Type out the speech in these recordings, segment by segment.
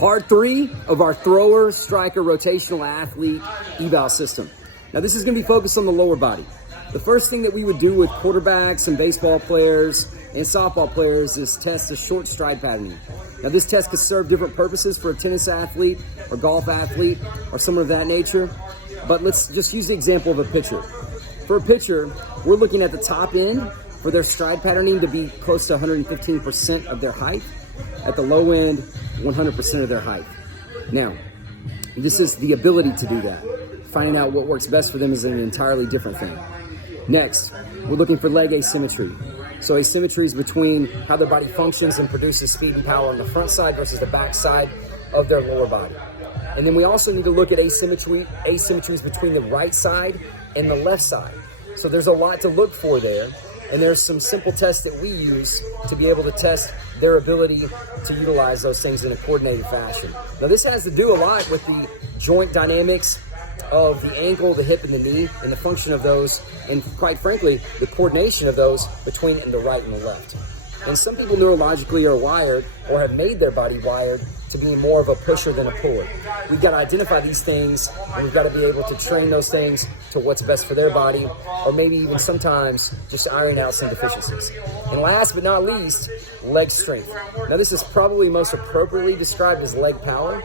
Part 3 of our thrower, striker, rotational athlete eval system. Now this is going to be focused on the lower body. The first thing that we would do with quarterbacks and baseball players and softball players is test a short stride patterning. Now this test could serve different purposes for a tennis athlete or golf athlete or someone of that nature, but let's just use the example of a pitcher. For a pitcher, we're looking at the top end for their stride patterning to be close to 115% of their height. At the low end, 100% of their height. Now, this is the ability to do that. Finding out what works best for them is an entirely different thing. Next, we're looking for leg asymmetry. So asymmetry is between how their body functions and produces speed and power on the front side versus the back side of their lower body. And then we also need to look at asymmetries between the right side and the left side. So there's a lot to look for there. And there's some simple tests that we use to be able to test their ability to utilize those things in a coordinated fashion. Now this has to do a lot with the joint dynamics of the ankle, the hip, and the knee, and the function of those, and quite frankly, the coordination of those between the right and the left. And some people neurologically are wired or have made their body wired to be more of a pusher than a puller. We've got to identify these things, and we've got to be able to train those things to what's best for their body, or maybe even sometimes just iron out some deficiencies. And last but not least, leg strength. Now this is probably most appropriately described as leg power,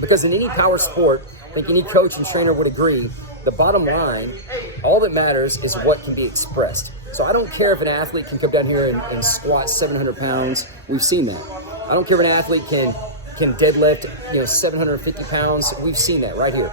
because in any power sport, I think any coach and trainer would agree, the bottom line, all that matters is what can be expressed. So I don't care if an athlete can come down here and squat 700 pounds. We've seen that. I don't care if an athlete can deadlift 750 pounds. We've seen that right here.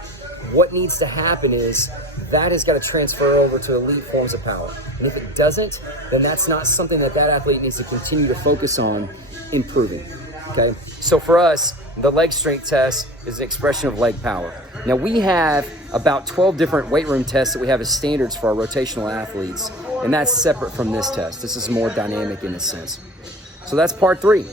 What needs to happen is that has got to transfer over to elite forms of power. And if it doesn't, then that's not something that athlete needs to continue to focus on improving. Okay, so for us, the leg strength test is an expression of leg power. Now we have about 12 different weight room tests that we have as standards for our rotational athletes, and that's separate from this test. This is more dynamic in a sense. So that's part 3.